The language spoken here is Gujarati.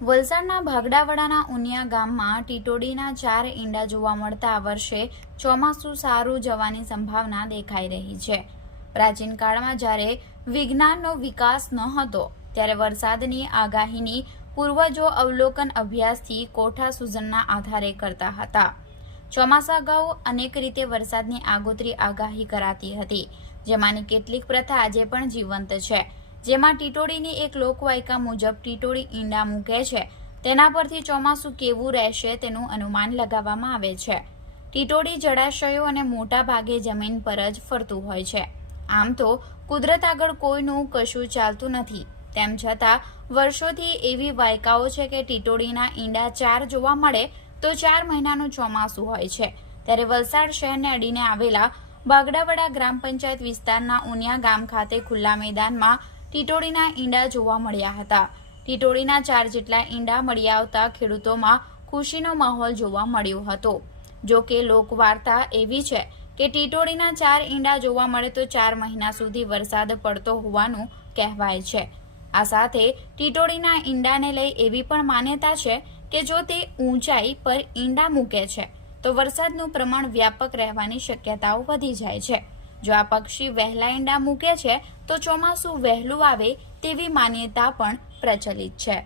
વલસાડના ભાગડાવાડાના ઉનિયા ગામમાં ટીટોડીના 4 ઈંડા જોવા મળતા આ વર્ષે ચોમાસું સારું જવાની સંભાવના દેખાઈ રહી છે। પ્રાચીન કાળમાં જ્યારે વિજ્ઞાનનો વિકાસ ન હતો ત્યારે વરસાદની આગાહીની પૂર્વજો અવલોકન અભ્યાસથી કોઠા સૂઝનના આધારે કરતા હતા। ચોમાસા અગાઉ અનેક રીતે વરસાદની આગોતરી આગાહી કરાતી હતી, જેમાંની કેટલીક પ્રથા આજે પણ જીવંત છે। જેમાં ટીટોડીની એક લોકવાયકા મુજબ ટીટોડી ઈંડા મૂકે છે તેના પરથી ચોમાસું કેવું રહેશે તેનું અનુમાન લગાવવામાં આવે છે। ટીટોડી જળાશયો અને મોટા ભાગે જમીન પર જ ફરતું હોય છે। આમ તો કુદરત આગળ કોઈનું કશું ચાલતું નથી, તેમ છતાં વર્ષોથી એવી વાયકાઓ છે કે ટીટોડીના ઈંડા 4 જોવા મળે તો 4 મહિનાનું ચોમાસું હોય છે। ત્યારે વલસાડ શહેરને અડીને આવેલા ભાગડાવાડા ગ્રામ પંચાયત વિસ્તારના ઉનિયા ગામ ખાતે ખુલ્લા મેદાનમાં ટીટોડીના ઈંડા જોવા મળ્યા હતા। ટીટોડીના 4 જેટલા ઈંડા મળી આવતા ખેડૂતોમાં ખુશીનો માહોલ જોવા મળ્યો હતો। જો કે લોકવાર્તા એવી છે કે ટીટોડીના 4 ઈંડા જોવા મળે તો 4 મહિના સુધી વરસાદ પડતો હોવાનું કહેવાય છે। આ સાથે ટીટોડીના ઈંડાને લઈ એવી પણ માન્યતા છે કે જો તે ઊંચાઈ પર ઈંડા મૂકે છે તો વરસાદનું પ્રમાણ વ્યાપક રહેવાની શક્યતાઓ વધી જાય છે। જો આ પક્ષી વહેલા ઈંડા મૂકે છે તો ચોમાસું વહેલું આવે તેવી માન્યતા પણ પ્રચલિત છે।